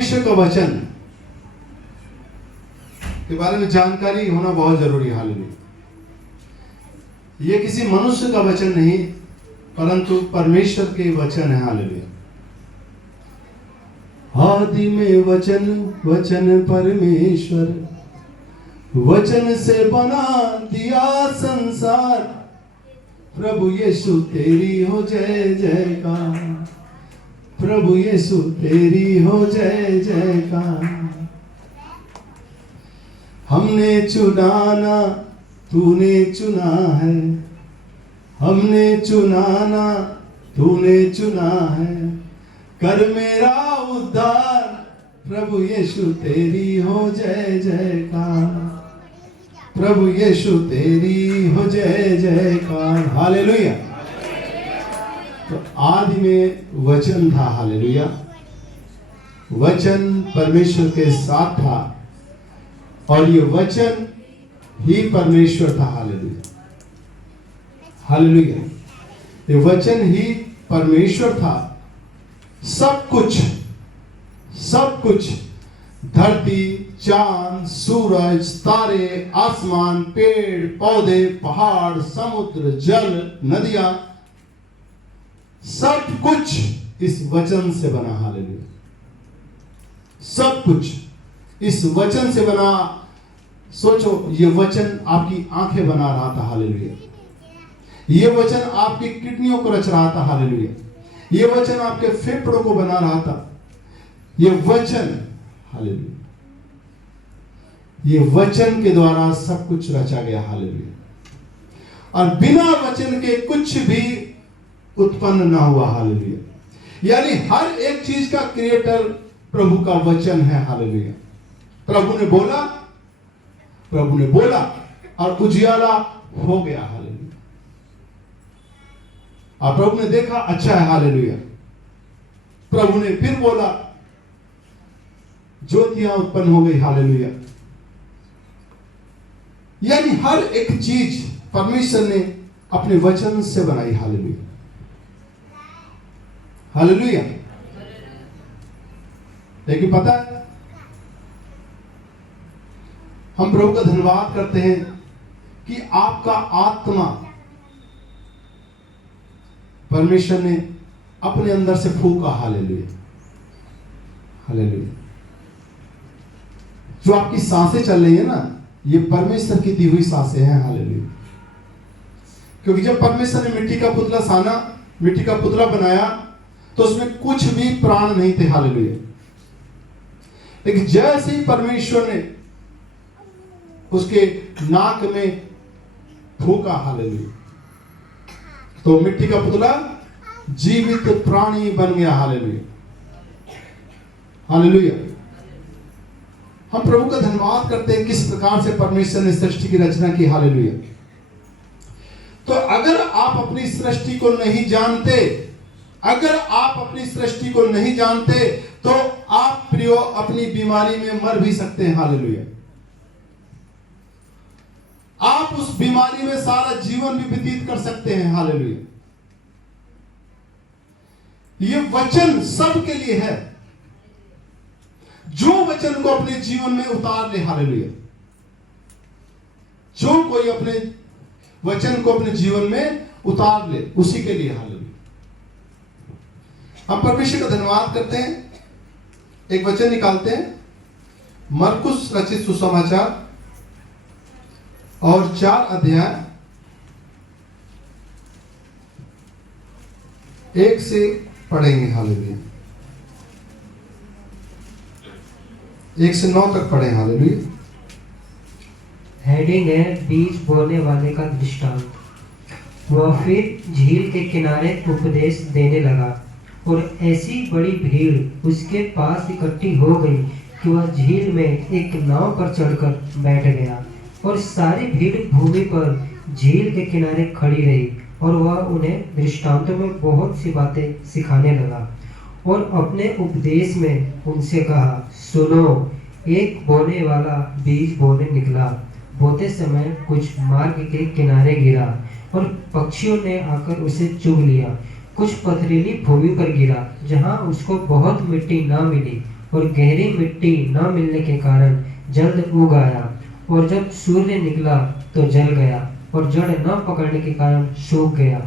परमेश्वर का वचन के बारे में जानकारी होना बहुत जरूरी है। हालेलुया। ये किसी मनुष्य का वचन नहीं, परंतु परमेश्वर के वचन है। हालेलुया। आदि में वचन, वचन परमेश्वर, वचन से बना दिया संसार। प्रभु यीशु तेरी हो जय जयकार, प्रभु यीशु तेरी हो जय जयकार। हमने चुनाना तूने चुना है, हमने चुनाना तूने चुना है। कर मेरा उद्धार, प्रभु यीशु तेरी हो जय जयकार, प्रभु यीशु तेरी हो जय जयकार। हालेलुया। तो आदि में वचन था। हालेलुया। वचन परमेश्वर के साथ था और ये वचन ही परमेश्वर था। हालेलुया। हालेलुया। ये वचन ही परमेश्वर था। सब कुछ धरती, चांद, सूरज, तारे, आसमान, पेड़ पौधे, पहाड़, समुद्र, जल, नदियां, सब कुछ इस वचन से बना। हालेलुया। सब कुछ इस वचन से बना। सोचो, ये वचन आपकी आंखें बना रहा था। हालेलुया। ये वचन आपकी किडनियों को रच रहा था। हालेलुया। ये वचन आपके फेफड़ों को बना रहा था। ये वचन, हालेलुया, ये वचन के द्वारा सब कुछ रचा गया। हालेलुया। और बिना वचन के कुछ भी उत्पन्न ना हुआ। हालेलुया। यानी हर एक चीज का क्रिएटर प्रभु का वचन है। हालेलुया। प्रभु ने बोला और उजियाला हो गया। हालेलुया। और प्रभु ने देखा अच्छा है। हालेलुया। प्रभु ने फिर बोला, ज्योतियां उत्पन्न हो गई। हालेलुया। यानी हर एक चीज परमेश्वर ने अपने वचन से बनाई। हालेलुया। हालेलुया। लेकिन पता है, हम प्रभु का धन्यवाद करते हैं कि आपका आत्मा परमेश्वर ने अपने अंदर से फूका। हालेलुया। हालेलुया। जो आपकी सांसें चल रही है ना, ये परमेश्वर की दी हुई सांसें हैं। हालेलुया। क्योंकि जब परमेश्वर ने मिट्टी का पुतला बनाया तो उसमें कुछ भी प्राण नहीं थे। हालेलुया। लेकिन जैसे ही परमेश्वर ने उसके नाक में फूका, हालेलुया, तो मिट्टी का पुतला जीवित प्राणी बन गया। हालेलुया। हालेलुया। हम प्रभु का धन्यवाद करते हैं किस प्रकार से परमेश्वर ने सृष्टि की रचना की। हालेलुया। तो अगर आप अपनी सृष्टि को नहीं जानते, तो आप प्रियो अपनी बीमारी में मर भी सकते हैं। हालेलुया। आप उस बीमारी में सारा जीवन भी व्यतीत कर सकते हैं। हालेलुया। ये वचन सबके लिए है। जो वचन को अपने जीवन में उतार ले। हालेलुया। जो कोई अपने वचन को अपने जीवन में उतार ले, उसी के लिए। हालेलुया। हम परमेश्वर का धन्यवाद करते हैं। एक वचन निकालते हैं, मरकुस रचित सुसमाचार और 4 अध्याय 1 से पढ़ेंगे। हालेलुया। 1 से 9 तक पढ़े। हालेलुया। हेडिंग है बीज बोने वाले का दृष्टांत। वह फिर झील के किनारे उपदेश देने लगा और ऐसी बड़ी भीड़ उसके पास इकट्ठी हो गई कि वह झील में एक नाव पर चढ़कर बैठ गया और सारी भीड़ भूमि पर झील के किनारे खड़ी रही और वह उन्हें दृष्टांतों में बहुत सी बातें सिखाने लगा और अपने उपदेश में उनसे कहा, सुनो, एक बोने वाला बीज बोने निकला। बोते समय कुछ मार्ग के किनारे गिरा और पक्षियों ने आकर उसे चुग लिया। कुछ पथरीली भूमि पर गिरा जहाँ उसको बहुत मिट्टी ना मिली और गहरी मिट्टी न मिलने के कारण जल्द उग आया। और जब सूर्य निकला तो जल गया और जड़ न पकड़ने के कारण सूख गया।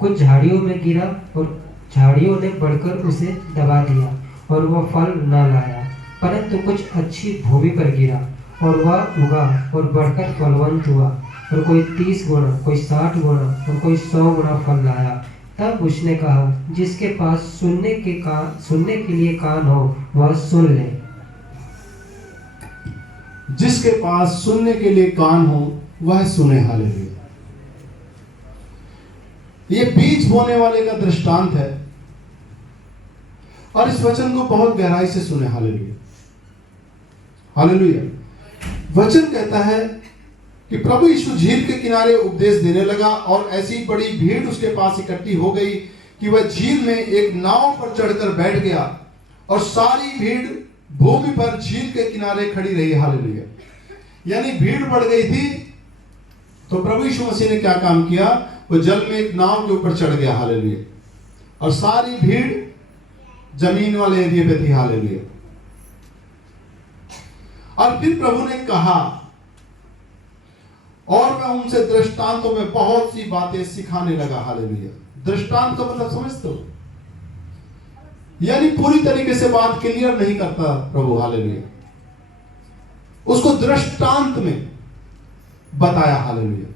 कुछ झाड़ियों में गिरा और झाड़ियों ने बढ़कर उसे दबा दिया और वह फल न लाया। परंतु कुछ अच्छी भूमि पर गिरा और वह उगा और बढ़कर फलवंत हुआ, और कोई 30 गुना, कोई 60 गुना और कोई 100 गुना फल लाया। तब उसने कहा, जिसके पास सुनने के लिए कान हो वह सुन ले। जिसके पास सुनने के लिए कान हो वह सुने। हालेलुया। ये बीज बोने वाले का दृष्टांत है, और इस वचन को बहुत गहराई से सुने। Hallelujah, hallelujah. वचन कहता है कि प्रभु यीशु झील के किनारे उपदेश देने लगा, और ऐसी बड़ी भीड़ उसके पास इकट्ठी हो गई कि वह झील में एक नाव पर चढ़कर बैठ गया, और सारी भीड़ भूमि पर झील के किनारे खड़ी रही। हालेलुया। यानी भीड़ बढ़ गई थी, तो प्रभु यीशु मसीह ने क्या काम किया? वो जल में एक नाव के ऊपर चढ़ गया। हालेलुया। और सारी भीड़ जमीन वाले एरिया पे थी। हालेलुया। और फिर प्रभु ने कहा, और मैं उनसे दृष्टांतों में बहुत सी बातें सिखाने लगा। हालेलुया। दृष्टांत का मतलब समझते हो? यानी पूरी तरीके से बात क्लियर नहीं करता प्रभु। हालेलुया। उसको दृष्टांत में बताया। हालेलुया।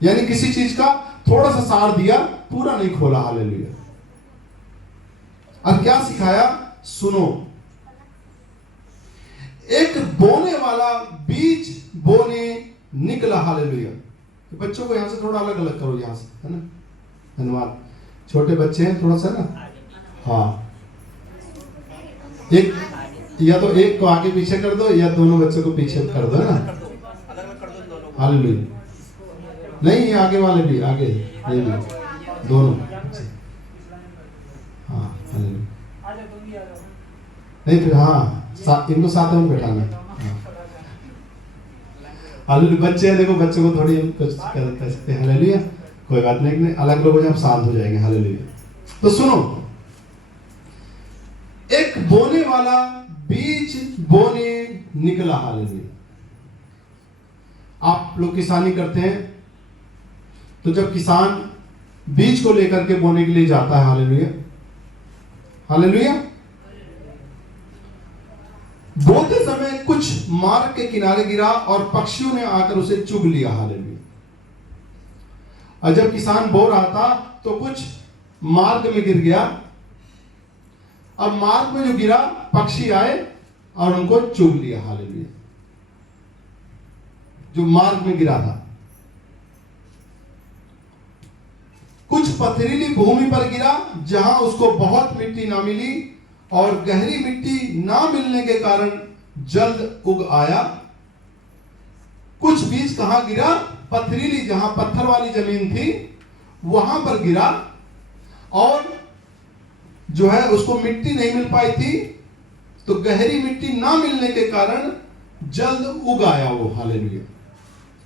यानी किसी चीज का थोड़ा सा सार दिया, पूरा नहीं खोला। हालेलुया। और क्या सिखाया? सुनो, एक बोने वाला बीज बोने निकला। हालेलुया। बच्चों को यहां से थोड़ा अलग अलग करो, यहां से, है ना? धन्यवाद। छोटे बच्चे हैं, थोड़ा सा ना, हाँ, एक या तो एक को आगे पीछे कर दो, या दोनों बच्चों को पीछे कर दो, है ना? हालेलुया। नहीं, ये आगे वाले भी, आगे ये भी, दोनों। हाँ, हालेलुया। नहीं फिर हाँ, इनको साथ में बैठाना। हालेलुया। बच्चे हैं, देखो बच्चों को थोड़ी कुछ कर सकते हैं। हालेलुया। कोई बात नहीं, अलग लोग जब शांत हो जाएंगे। हालेलुया। तो सुनो, एक बोने वाला बीज बोने निकला। हालेलुया। आप लोग किसानी करते हैं, तो जब किसान बीज को लेकर के बोने के लिए जाता है, हालेलुया, हालेलुया, बोते समय कुछ मार्ग के किनारे गिरा और पक्षियों ने आकर उसे चुग लिया। हालेलुया। और जब किसान बो रहा था तो कुछ मार्ग में गिर गया। अब मार्ग में जो गिरा, पक्षी आए और उनको चुग लिया। हालेलुया। जो मार्ग में गिरा था। कुछ पथरीली भूमि पर गिरा, जहां उसको बहुत मिट्टी ना मिली, और गहरी मिट्टी ना मिलने के कारण जल्द उग आया। कुछ बीज कहां गिरा? पथरीली, जहां पत्थर वाली जमीन थी वहां पर गिरा, और जो है उसको मिट्टी नहीं मिल पाई थी, तो गहरी मिट्टी ना मिलने के कारण जल्द उग आया वो। हालेलुया।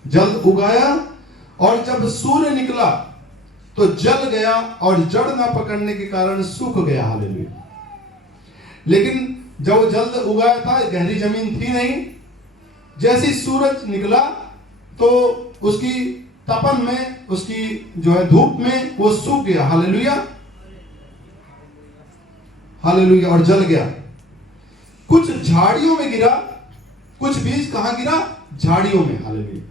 जल्द उग आया, और जब सूर्य निकला तो जल गया, और जड़ ना पकड़ने के कारण सूख गया। हालेलुया। लेकिन जब जल्द उगाया था, गहरी जमीन थी नहीं, जैसे सूरज निकला तो उसकी तपन में, उसकी जो है धूप में वो सूख गया। Hallelujah, hallelujah. और जल गया। कुछ झाड़ियों में गिरा। कुछ बीज कहां गिरा? झाड़ियों में। हालेलुया।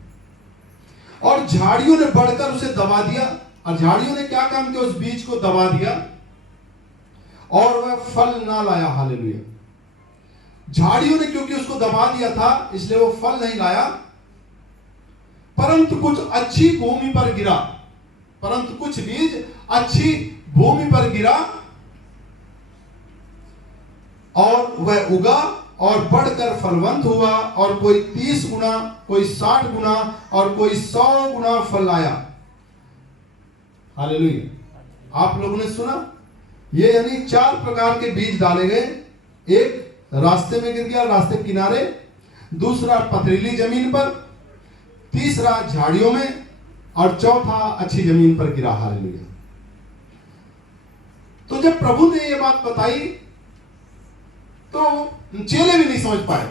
और झाड़ियों ने बढ़कर उसे दबा दिया। और झाड़ियों ने क्या काम किया? उस बीज को दबा दिया, और वह फल ना लाया। हालेलुया। झाड़ियों ने क्योंकि उसको दबा दिया था, इसलिए वो फल नहीं लाया। परंतु कुछ अच्छी भूमि पर गिरा। परंतु कुछ बीज अच्छी भूमि पर गिरा, और वह उगा और बढ़कर फलवंत हुआ, और कोई 30 गुना, कोई 60 गुना और कोई 100 गुना फल लाया। हालेलुया। आप लोगों ने सुना, ये यानी 4 प्रकार के बीज डाले गए। एक रास्ते में गिर गया, रास्ते किनारे। दूसरा पथरीली जमीन पर। तीसरा झाड़ियों में, और चौथा अच्छी जमीन पर गिरा। हालेलुया। तो जब प्रभु ने ये बात बताई तो चेले भी नहीं समझ पाए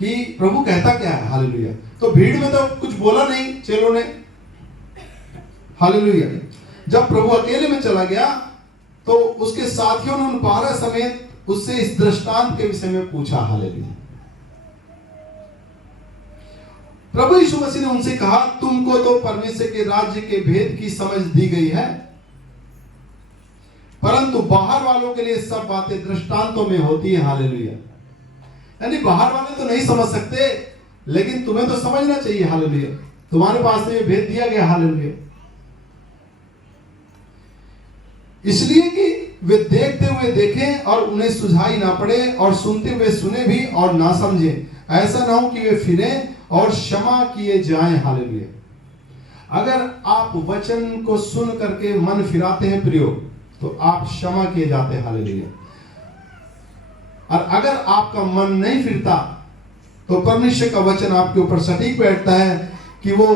कि प्रभु कहता क्या है। हालेलुया। तो भीड़ में तो कुछ बोला नहीं चेलों ने। हालेलुया। जब प्रभु अकेले में चला गया तो उसके साथियों ने उन 12 समेत उससे इस दृष्टांत के विषय में पूछा। हालेलुया। प्रभु यीशु मसीह ने उनसे कहा, तुमको तो परमेश्वर के राज्य के भेद की समझ दी गई है, परंतु बाहर वालों के लिए सब बातें दृष्टांतों में होती है। हालेलुया। यानी बाहर वाले तो नहीं समझ सकते, लेकिन तुम्हें तो समझना चाहिए। हालेलुया। तुम्हारे पास तो ये भेद दिया गया। हालेलुया। इसलिए कि वे देखते हुए देखें और उन्हें सुझाई ना पड़े, और सुनते हुए सुने भी और ना समझे। ऐसा ना हो कि वे फिरें और क्षमा किए जाएं। हालेलुया। अगर आप वचन को सुन करके मन फिराते हैं प्रियो, तो आप क्षमा किए जाते हैं। हालेलुया। और अगर आपका मन नहीं फिरता, तो परमेश्वर का वचन आपके ऊपर सटीक बैठता है कि वो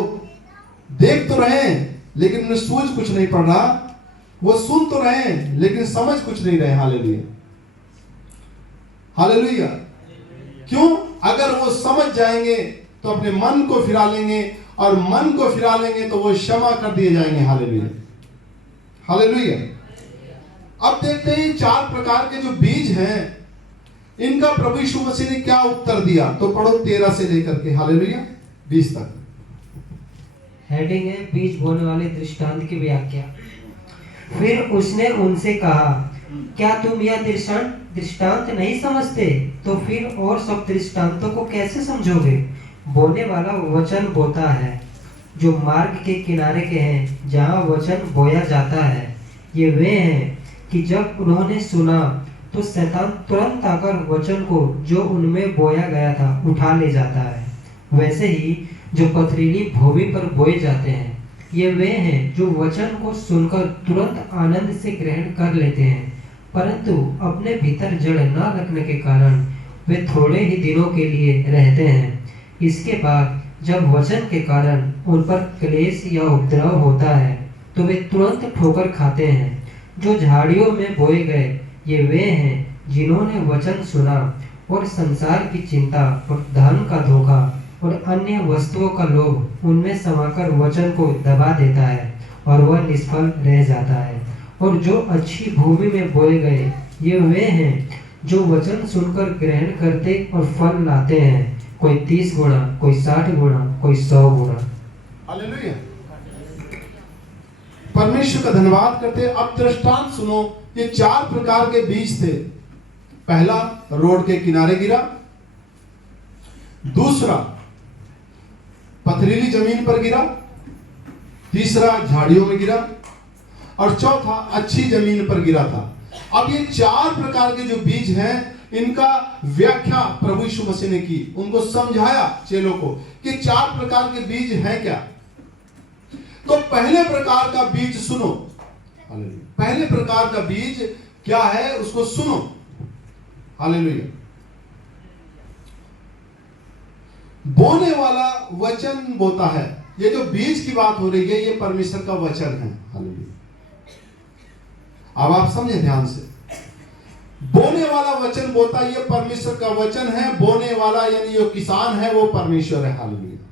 देख तो रहे लेकिन उन्हें सूझ कुछ नहीं पड़ रहा, वो सुन तो रहे लेकिन समझ कुछ नहीं रहे। हालेलुया। हालेलुया। क्यों? अगर वो समझ जाएंगे तो अपने मन को फिरा लेंगे, और मन को फिरा लेंगे तो वो क्षमा कर दिए जाएंगे। हालेलुया। हालेलुया। अब देखते हैं 4 प्रकार के जो बीज हैं, इनका प्रभु यीशु मसीह ने क्या उत्तर दिया। तो पढ़ो 13 से लेकर के हालेलुया 20 तक। हेडिंग है बीज बोने वाले दृष्टांत की व्याख्या। फिर उसने उनसे कहा, क्या तुम यह दृष्टांत नहीं समझते? तो फिर और सब दृष्टांतों को कैसे समझोगे? बोने वाला वचन बोता है जो मार्ग के किनारे के हैं, जहाँ वचन बोया जाता है। ये वे हैं कि जब उन्होंने सुना तो शैतान तुरंत आकर वचन को जो उनमें बोया गया था उठा ले जाता है। वैसे ही जो पथरीली भूमि पर बोए जाते हैं, ये वे हैं जो वचन को सुनकर तुरंत आनंद से ग्रहण कर लेते हैं, परंतु अपने भीतर जड़ न रखने के कारण वे थोड़े ही दिनों के लिए रहते हैं। इसके बाद जब वचन के कारण उन पर क्लेश या उपद्रव होता है, तो वे तुरंत ठोकर खाते हैं। जो झाड़ियों में बोए गए, ये वे हैं जिन्होंने वचन सुना और संसार की चिंता और धन का धोखा और अन्य वस्तुओं का लोभ उनमें समाकर वचन को दबा देता है, और वह निष्फल रह जाता है। और जो अच्छी भूमि में बोए गए, ये वे हैं जो वचन सुनकर ग्रहण करते और फल लाते हैं, कोई 30 गुना, कोई 60 गुना, कोई 100 गुना। हालेलुया। परमेश्वर का धन्यवाद करते। अब दृष्टांत सुनो। ये 4 प्रकार के बीज थे। पहला रोड के किनारे गिरा, दूसरा पथरीली जमीन पर गिरा, तीसरा झाड़ियों में गिरा, और चौथा अच्छी जमीन पर गिरा था। अब ये 4 प्रकार के जो बीज हैं, इनका व्याख्या प्रभु यीशु मसीह ने की। उनको समझाया चेलों को कि 4 प्रकार के बीज हैं क्या। तो पहले प्रकार का बीज सुनो। पहले प्रकार का बीज क्या है, उसको सुनो। हालेलुया। बोने वाला वचन बोता है। ये जो बीज की बात हो रही है, ये परमेश्वर का वचन है। हालेलुया। अब आप समझे ध्यान से। बोने वाला वचन बोता, ये परमेश्वर का वचन है। बोने वाला यानी जो किसान है, वो परमेश्वर है। हालेलुया।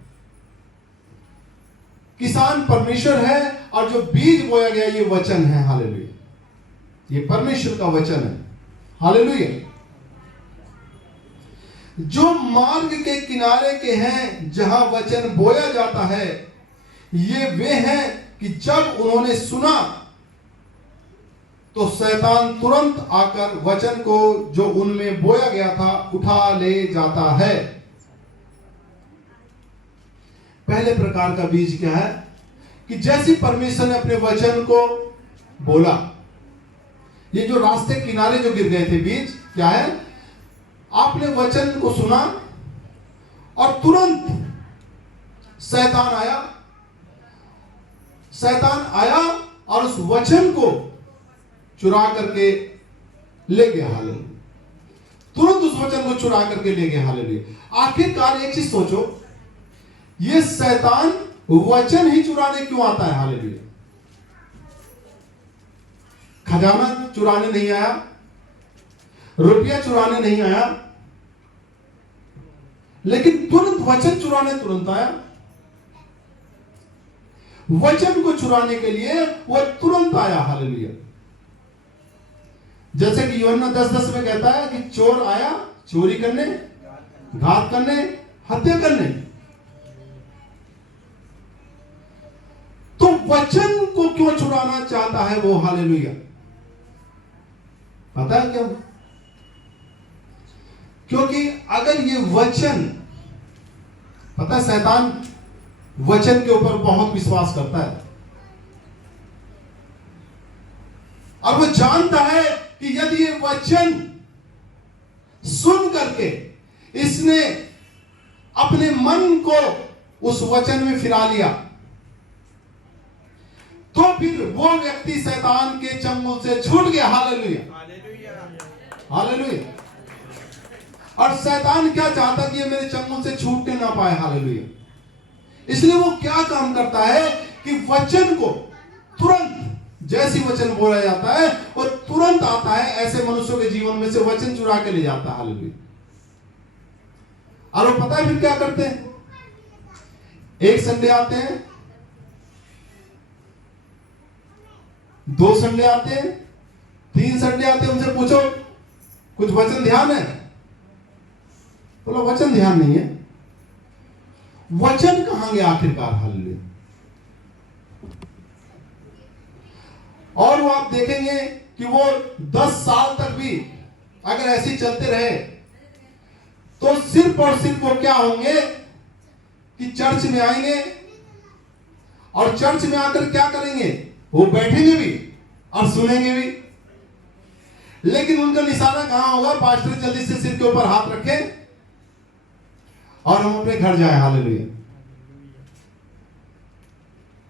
किसान परमेश्वर है, और जो बीज बोया गया ये वचन है। हालेलुया। ये परमेश्वर का वचन है। हालेलुया। जो मार्ग के किनारे के हैं, जहां वचन बोया जाता है, ये वे हैं कि जब उन्होंने सुना तो शैतान तुरंत आकर वचन को जो उनमें बोया गया था उठा ले जाता है। पहले प्रकार का बीज क्या है कि जैसे परमेश्वर ने अपने वचन को बोला, ये जो रास्ते किनारे जो गिर गए थे बीज, क्या है? आपने वचन को सुना और तुरंत शैतान आया और उस वचन को चुरा करके ले गया। हालेलुया। तुरंत उस वचन को चुरा करके ले गया। हालेलुया। आखिरकार एक चीज सोचो, ये शैतान वचन ही चुराने क्यों आता है? हालेलुया। खजाना चुराने नहीं आया, रुपया चुराने नहीं आया, लेकिन तुरंत वचन चुराने तुरंत आया। वचन को चुराने के लिए वह तुरंत आया। हालेलुया। जैसे कि यूहन्ना 10:10 में कहता है कि चोर आया चोरी करने, घात करने, हत्या करने। तो वचन को क्यों चुराना चाहता है वो? हालेलुया। पता है क्यों? क्योंकि अगर ये वचन, पता है शैतान वचन के ऊपर बहुत विश्वास करता है और वो जानता है कि यदि ये वचन सुन करके इसने अपने मन को उस वचन में फिरा लिया, तो फिर वो व्यक्ति शैतान के चंगुल से छूट गया। Hallelujah, hallelujah. और शैतान क्या चाहता कि ये मेरे चंगुल से छूटने ना पाए। हालेलुया। इसलिए वो क्या काम करता है कि वचन को तुरंत, जैसी वचन बोला जाता है वो तुरंत आता है, ऐसे मनुष्यों के जीवन में से वचन चुरा के ले जाता है। हालेलुया। और वो पता है फिर क्या करते हैं? एक संडे आते हैं, 2 संडे आते हैं, 3 संडे आते हैं, उनसे पूछो कुछ वचन ध्यान है? बोला वचन ध्यान नहीं है। वचन कहां गया आखिरकार? हालेलुया। और वो आप देखेंगे कि वो 10 साल तक भी अगर ऐसे ही चलते रहे तो सिर्फ और सिर्फ वो क्या होंगे कि चर्च में आएंगे और चर्च में आकर क्या करेंगे? वो बैठेंगे भी और सुनेंगे भी, लेकिन उनका निशाना कहां होगा? पास्टर जल्दी से सिर के ऊपर हाथ रखें और हम अपने घर जाए। हालेलुया।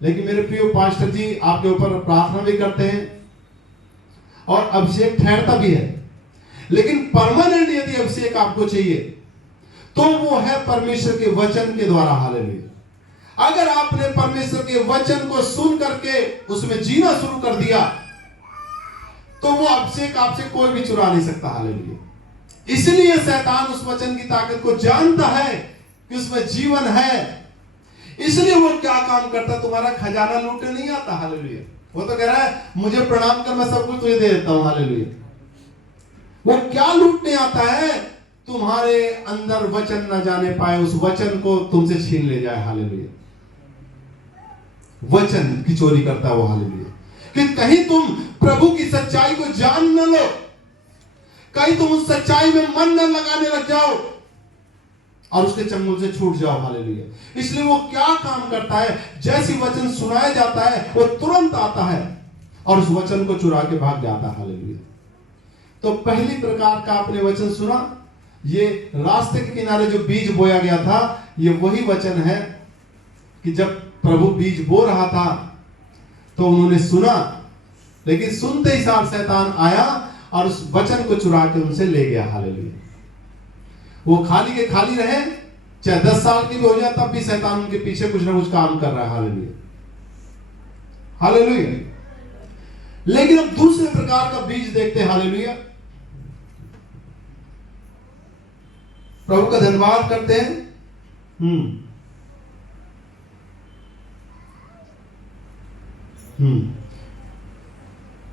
लेकिन मेरे प्रिय पास्टर जी आपके ऊपर प्रार्थना भी करते हैं और अभिषेक ठहरता भी है, लेकिन परमानेंट यदि अभिषेक आपको चाहिए तो वो है परमेश्वर के वचन के द्वारा। हालेलुया। अगर आपने परमेश्वर के वचन को सुन करके उसमें जीना शुरू कर दिया तो वो अभिषेक आपसे कोई भी चुरा नहीं सकता। हालेलुया। इसलिए शैतान उस वचन की ताकत को जानता है कि उसमें जीवन है, इसलिए वो क्या काम करता? तुम्हारा खजाना लूटने नहीं आता। हालेलुया। वो तो कह रहा है मुझे प्रणाम कर, मैं सब कुछ तुझे दे देता हूं। हालेलुया। वो क्या लूटने आता है? तुम्हारे अंदर वचन न जाने पाए उस वचन को तुमसे छीन ले जाए। हालेलुया। वचन की चोरी करता है वो। हालेलुया। कि कहीं तुम प्रभु की सच्चाई को जान न लो, कहीं तुम उस सच्चाई में मन न लगाने लग जाओ और उसके चंगुल से छूट जाओ। हालेलुया। इसलिए वो क्या काम करता है? जैसी वचन सुनाया जाता है वो तुरंत आता है और उस वचन को चुरा के भाग जाता है। हालेलुया। तो पहली प्रकार का आपने वचन सुना, ये रास्ते के किनारे जो बीज बोया गया था, ये वही वचन है कि जब प्रभु बीज बो रहा था तो उन्होंने सुना, लेकिन सुनते ही साथ शैतान आया और उस वचन को चुरा के उनसे ले गया। हालेलुया। वो खाली के खाली रहे, चाहे 10 साल की भी हो जाए, तब भी शैतान उनके पीछे कुछ ना कुछ काम कर रहा है। Hallelujah, hallelujah. लेकिन अब दूसरे प्रकार का बीज देखते हैं। हालेलुया। प्रभु का धन्यवाद करते हैं।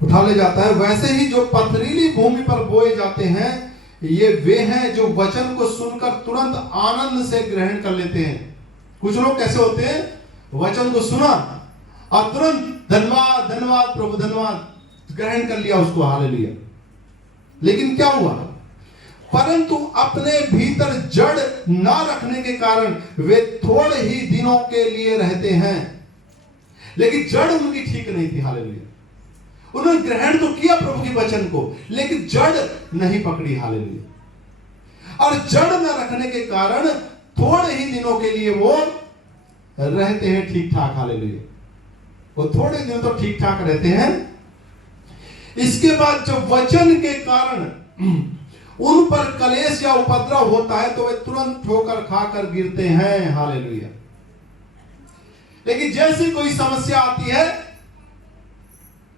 उठा ले जाता है। वैसे ही जो पथरीली भूमि पर बोए जाते हैं, ये वे हैं जो वचन को सुनकर तुरंत आनंद से ग्रहण कर लेते हैं। कुछ लोग कैसे होते हैं? वचन को सुना और तुरंत धन्यवाद धन्यवाद प्रभु धन्यवाद ग्रहण कर लिया उसको। हालेलुया। लेकिन क्या हुआ? परंतु अपने भीतर जड़ ना रखने के कारण वे थोड़े ही दिनों के लिए रहते हैं। लेकिन जड़ उनकी ठीक नहीं थी। हालेलुया। उन्होंने ग्रहण तो किया प्रभु के वचन को, लेकिन जड़ नहीं पकड़ी। हालेलुया। और जड़ न रखने के कारण थोड़े ही दिनों के लिए वो रहते हैं ठीक ठाक। हालेलुया। वो थोड़े दिन तो ठीक ठाक रहते हैं, इसके बाद जब वचन के कारण उन पर कलेश या उपद्रव होता है तो वे तुरंत ठोकर खाकर गिरते हैं। हालेलुया। लेकिन जैसे कोई समस्या आती है,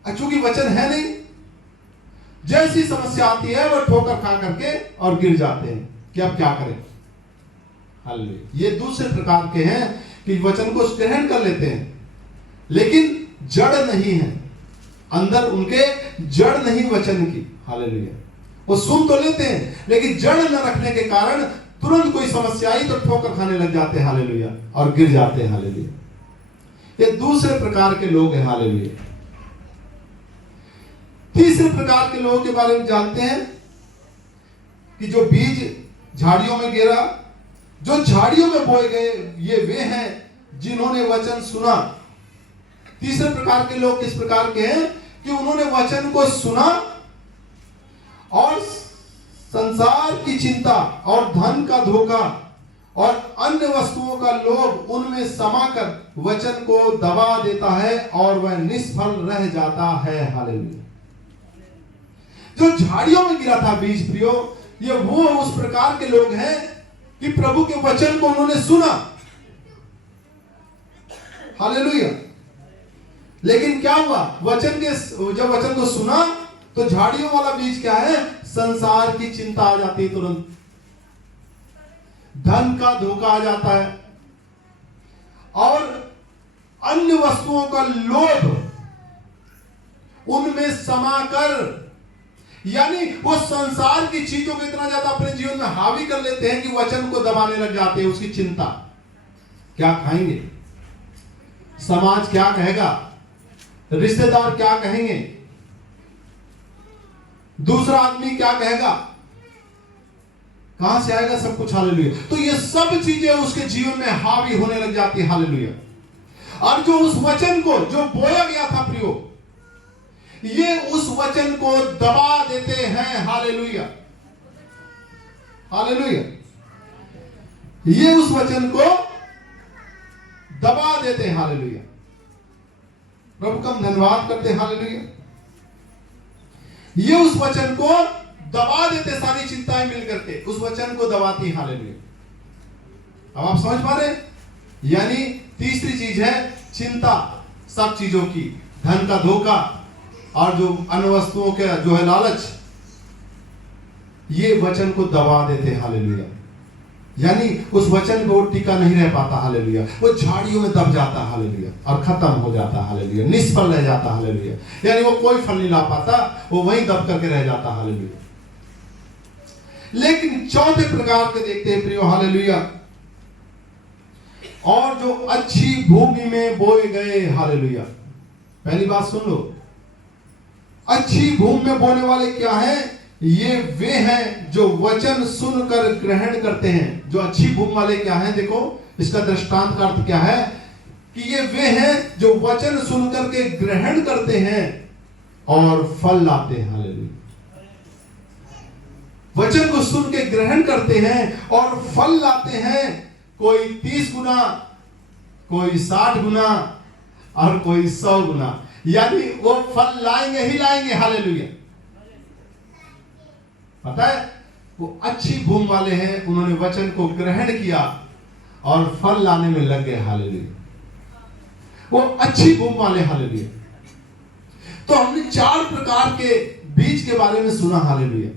चूंकि वचन है नहीं, जैसी समस्या आती है वो ठोकर खा करके और गिर जाते हैं कि अब क्या करें। हालेलुया। ये दूसरे प्रकार के हैं कि वचन को ग्रहण कर लेते हैं लेकिन जड़ नहीं है, अंदर उनके जड़ नहीं वचन की। हालेलुया। वो सुन तो लेते हैं लेकिन जड़ न रखने के कारण तुरंत कोई समस्या आई तो ठोकर खाने लग जाते हैं। हालेलुया। और गिर जाते हैं। हालेलुया। ये दूसरे प्रकार के लोग हैं। हालेलुया। तीसरे प्रकार के लोगों के बारे में जानते हैं कि जो बीज झाड़ियों में गिरा, जो झाड़ियों में बोए गए, ये वे हैं जिन्होंने वचन सुना। तीसरे प्रकार के लोग किस प्रकार के हैं कि उन्होंने वचन को सुना और संसार की चिंता और धन का धोखा और अन्य वस्तुओं का लोभ उनमें समाकर वचन को दबा देता है और वह निष्फल रह जाता है। हालेलुया। जो झाड़ियों में गिरा था बीज प्रियो, ये वो उस प्रकार के लोग हैं कि प्रभु के वचन को उन्होंने सुना। हालेलुया। लेकिन क्या हुआ, जब वचन को सुना तो झाड़ियों वाला बीज क्या है, संसार की चिंता आ जाती है, तुरंत धन का धोखा आ जाता है और अन्य वस्तुओं का लोभ उनमें समाकर, यानी वो संसार की चीजों को इतना ज्यादा अपने जीवन में हावी कर लेते हैं कि वचन को दबाने लग जाते हैं। उसकी चिंता, क्या खाएंगे, समाज क्या कहेगा, रिश्तेदार क्या कहेंगे, दूसरा आदमी क्या कहेगा, कहां से आएगा सब कुछ। हालेलुया। तो ये सब चीजें उसके जीवन में हावी होने लग जाती है। हालेलुया। और जो उस वचन को जो बोया गया था प्रियो, ये उस वचन को दबा देते हैं। हालेलुया। हालेलुया। ये उस वचन को दबा देते हैं। हालेलुया। प्रभु का हम धन्यवाद करते हैं। हालेलुया। ये उस वचन को दबा देते, सारी चिंताएं मिलकर के उस वचन को दबाती। हालेलुया। अब आप समझ पा रहे हैं? यानी तीसरी चीज है चिंता, सब चीजों की, धन का धोखा और जो अन्य वस्तुओं का जो है लालच, ये वचन को दबा देते हैं। हालेलुया। यानी उस वचन पे वो टिका नहीं रह पाता। हालेलुया। वो झाड़ियों में दब जाता। हालेलुया। और खत्म हो जाता। हालेलुया। निष्फल रह जाता। हालेलुया। यानी वो कोई फल नहीं ला पाता, वो वहीं दब करके रह जाता। हालेलुया। लेकिन चौथे प्रकार के देखते हैं प्रियो। हालेलुया। और जो अच्छी भूमि में बोए गए। हालेलुया। पहली बात सुन लो, अच्छी भूमि में बोने वाले क्या हैं? ये वे हैं जो वचन सुनकर ग्रहण करते हैं। जो अच्छी भूमि वाले क्या हैं, देखो इसका दृष्टांत का अर्थ क्या है कि ये वे हैं जो वचन सुनकर के ग्रहण करते हैं और फल लाते हैं। हालेलुया। वचन को सुन के ग्रहण करते हैं और फल लाते हैं। कोई 30 गुना, कोई 60 गुना और कोई 100 गुना। यानी वो फल लाएंगे ही लाएंगे। हालेलुया। पता है, वो अच्छी भूमि वाले हैं, उन्होंने वचन को ग्रहण किया और फल लाने में लग गए। हालेलुया। वो अच्छी भूमि वाले। हालेलुया। तो हमने 4 प्रकार के बीज के बारे में सुना। हालेलुया।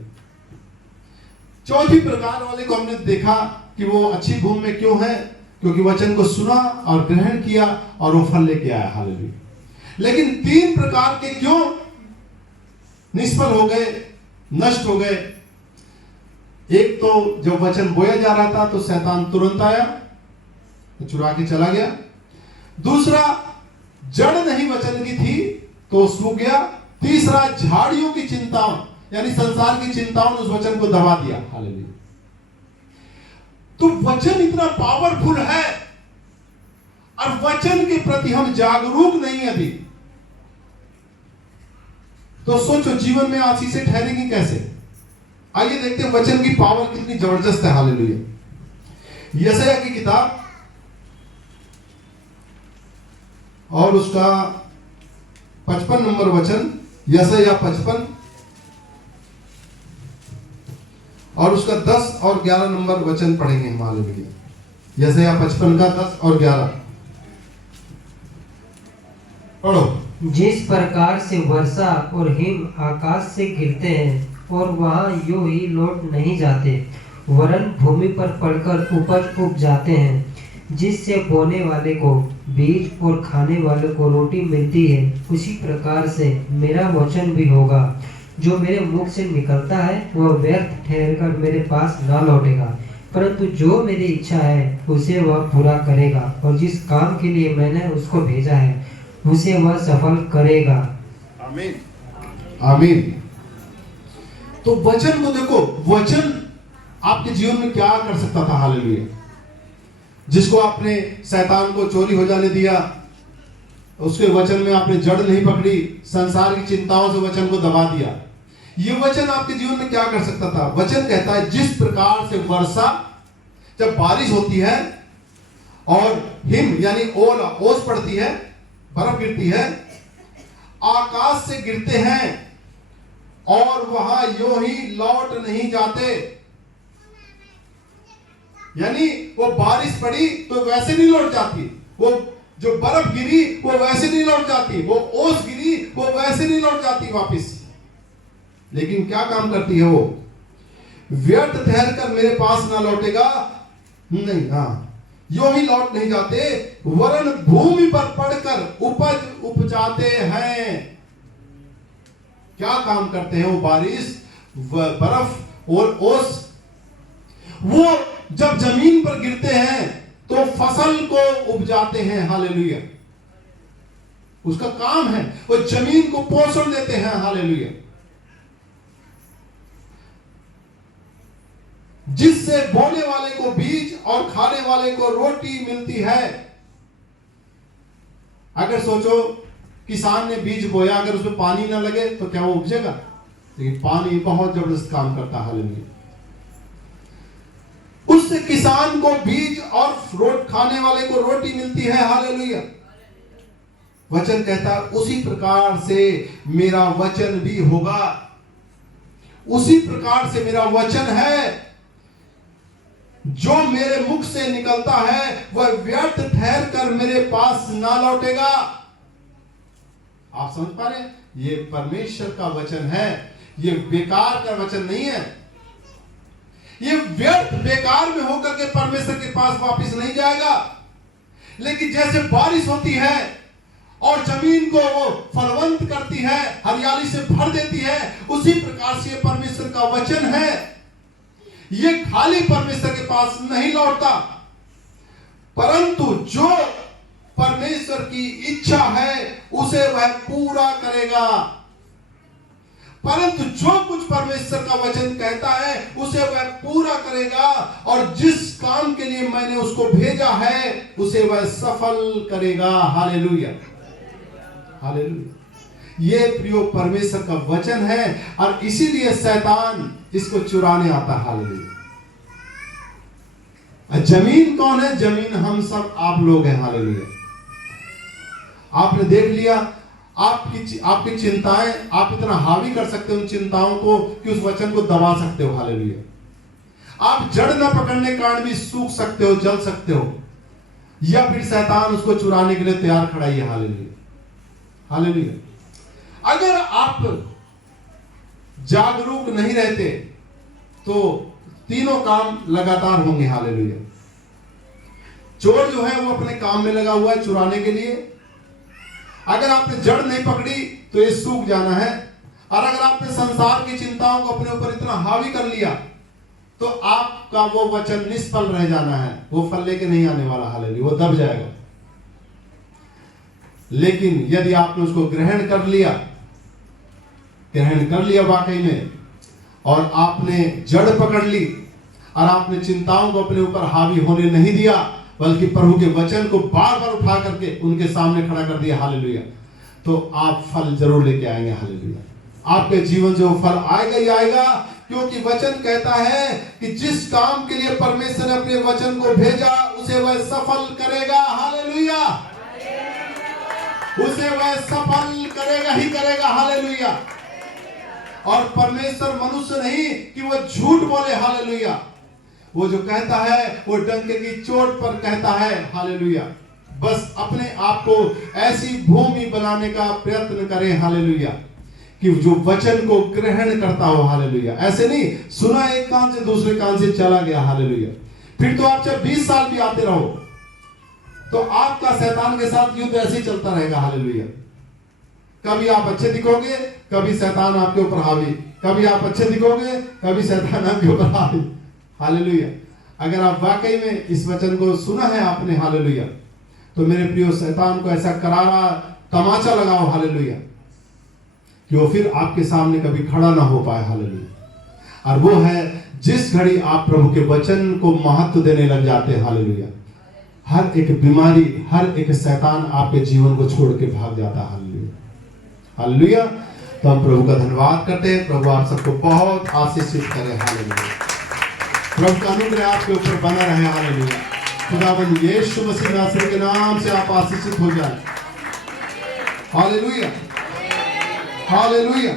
चौथी प्रकार वाले को हमने देखा कि वो अच्छी भूमि में क्यों है, क्योंकि वचन को सुना और ग्रहण किया और वो फल लेके आया। हालेलुया। लेकिन 3 प्रकार के क्यों निष्फल हो गए, नष्ट हो गए? एक तो जब वचन बोया जा रहा था तो शैतान तुरंत आया, चुरा के चला गया। दूसरा, जड़ नहीं वचन की थी तो सूख गया। तीसरा, झाड़ियों की चिंताओं यानी संसार की चिंताओं ने उस वचन को दबा दिया। हालेलुया। तो वचन इतना पावरफुल है और वचन के प्रति हम जागरूक नहीं है अभी, तो सोचो जीवन में आशीषें ठहरेंगी कैसे? आइए देखते हैं वचन की पावर कितनी जबरदस्त है। हालेलुया। यशायाह की किताब और उसका 55 नंबर वचन, यशायाह 55 और उसका 10 और 11 नंबर वचन पढ़ेंगे हम। हालेलुया। यशायाह 55 का 10 और 11 पढ़ो। जिस प्रकार से वर्षा और हिम आकाश से गिरते हैं और वहाँ यूं ही लौट नहीं जाते, वरन भूमि पर पड़कर उपज उग जाते हैं, जिससे बोने वाले को बीज और खाने वाले को रोटी मिलती है, उसी प्रकार से मेरा वचन भी होगा जो मेरे मुख से निकलता है, वह व्यर्थ ठहरकर मेरे पास ना लौटेगा, परंतु जो मेरी इच्छा है उसे वह पूरा करेगा, और जिस काम के लिए मैंने उसको भेजा है उसे वह सफल करेगा। आमीन, आमीन। तो वचन को देखो, वचन आपके जीवन में क्या कर सकता था। हालेलुया। जिसको आपने शैतान को चोरी हो जाने दिया, उसके वचन में आपने जड़ नहीं पकड़ी, संसार की चिंताओं से वचन को दबा दिया, ये वचन आपके जीवन में क्या कर सकता था। वचन कहता है जिस प्रकार से वर्षा, जब बारिश होती है और हिम यानी ओला, ओस पड़ती है, बर्फ गिरती है, आकाश से गिरते हैं और वहां यूं ही लौट नहीं जाते। यानी वो बारिश पड़ी तो वैसे नहीं लौट जाती, वो जो बर्फ गिरी वो वैसे नहीं लौट जाती, वो ओस गिरी वो वैसे नहीं लौट जाती वापस। लेकिन क्या काम करती है वो, व्यर्थ ठहर कर मेरे पास ना लौटेगा, नहीं, हाँ, यूं ही लौट नहीं जाते, वरन भूमि पर पड़कर उपज उपजाते हैं। क्या काम करते हैं वो बारिश, बर्फ और ओस, वो जब जमीन पर गिरते हैं तो फसल को उपजाते हैं। हालेलुया। उसका काम है, वो जमीन को पोषण देते हैं। हालेलुया। जिससे बोने वाले को बीज और खाने वाले को रोटी मिलती है। अगर सोचो किसान ने बीज बोया, अगर उसमें पानी ना लगे तो क्या वो उपजेगा? लेकिन पानी बहुत जबरदस्त काम करता है। हालेलुया। उससे किसान को बीज और खाने वाले को रोटी मिलती है। हालेलुया। वचन कहता है उसी प्रकार से मेरा वचन भी होगा। उसी प्रकार से मेरा वचन है, जो मेरे मुख से निकलता है वह व्यर्थ ठहर कर मेरे पास ना लौटेगा। आप समझ पा रहे हैं? ये परमेश्वर का वचन है, ये बेकार का वचन नहीं है। ये व्यर्थ बेकार में होकर के परमेश्वर के पास वापस नहीं जाएगा। लेकिन जैसे बारिश होती है और जमीन को वो फलवंत करती है, हरियाली से भर देती है, उसी प्रकार से परमेश्वर का वचन है। ये खाली परमेश्वर के पास नहीं लौटता, परंतु जो परमेश्वर की इच्छा है उसे वह पूरा करेगा। परंतु जो कुछ परमेश्वर का वचन कहता है उसे वह पूरा करेगा, और जिस काम के लिए मैंने उसको भेजा है उसे वह सफल करेगा। Hallelujah, hallelujah. ये प्रिय परमेश्वर का वचन है, और इसीलिए शैतान इसको चुराने आता है। हालेलुया। जमीन कौन है? जमीन हम सब आप लोग हैं। हालेलुया। आपने देख लिया, आपकी चिंताएं, आप इतना हावी कर सकते हो उन चिंताओं को कि उस वचन को दबा सकते हो। हालेलुया। आप जड़ न पकड़ने के कारण भी सूख सकते हो, जल सकते हो, या फिर शैतान उसको चुराने के लिए तैयार खड़ा ही है। Hallelujah, hallelujah. अगर आप जागरूक नहीं रहते तो तीनों काम लगातार होंगे। हालेलुया। चोर जो है वो अपने काम में लगा हुआ है चुराने के लिए। अगर आपने जड़ नहीं पकड़ी तो ये सूख जाना है, और अगर आपने संसार की चिंताओं को अपने ऊपर इतना हावी कर लिया तो आपका वो वचन निष्फल रह जाना है, वो फल लेके नहीं आने वाला। हालेलुया। वो दब जाएगा। लेकिन यदि आपने उसको ग्रहण कर लिया वाकई में, और आपने जड़ पकड़ ली, और आपने चिंताओं को अपने ऊपर हावी होने नहीं दिया, बल्कि प्रभु के वचन को बार बार उठा करके उनके सामने खड़ा कर दिया। हालेलुया। तो आप फल जरूर लेके आएंगे। हालेलुया। आपके जीवन जो फल आएगा ही आएगा, क्योंकि वचन कहता है कि जिस काम के लिए परमेश्वर ने अपने वचन को भेजा उसे वह सफल करेगा। हालेलुया। उसे वह सफल करेगा ही करेगा। हालेलुया। और परमेश्वर मनुष्य नहीं कि वो झूठ बोले। हालेलुया। वो जो कहता है वो डंके की चोट पर कहता है। हालेलुया। बस अपने आप को ऐसी भूमि बनाने का प्रयत्न करें, हालेलुया, कि जो वचन को ग्रहण करता हो, हालेलुया। ऐसे नहीं सुना एक कान से दूसरे कान से चला गया, हालेलुया। फिर तो आप चाहे 20 साल भी आते रहो तो आपका शैतान के साथ युद्ध ऐसे ही चलता रहेगा, हालेलुया। कभी आप अच्छे दिखोगे, कभी शैतान आपके ऊपर हावी, कभी आप अच्छे दिखोगे, कभी शैतान आपके ऊपर हावी, हालेलुया। अगर आप वाकई में इस वचन को सुना है आपने, हालेलुया, तो मेरे प्रियो शैतान को ऐसा करारा तमाचा लगाओ, हालेलुया, कि वो फिर आपके सामने कभी खड़ा ना हो पाए, हालेलुया। और वो है जिस घड़ी आप प्रभु के वचन को महत्व देने लग जाते हैं, हालेलुया, हर एक बीमारी, हर एक शैतान आपके जीवन को छोड़ के भाग जाता है, हालेलुया, हालेलुया। तो हम प्रभु का धन्यवाद करते हैं। प्रभु आप सबको बहुत आशीषित करे, हालेलुया। प्रभु का अनुग्रह आपके ऊपर बना रहे, हालेलुया। खुदावंद यीशु मसीह नासरी के नाम से आप आशीषित हो जाए, हालेलुया, हालेलुया।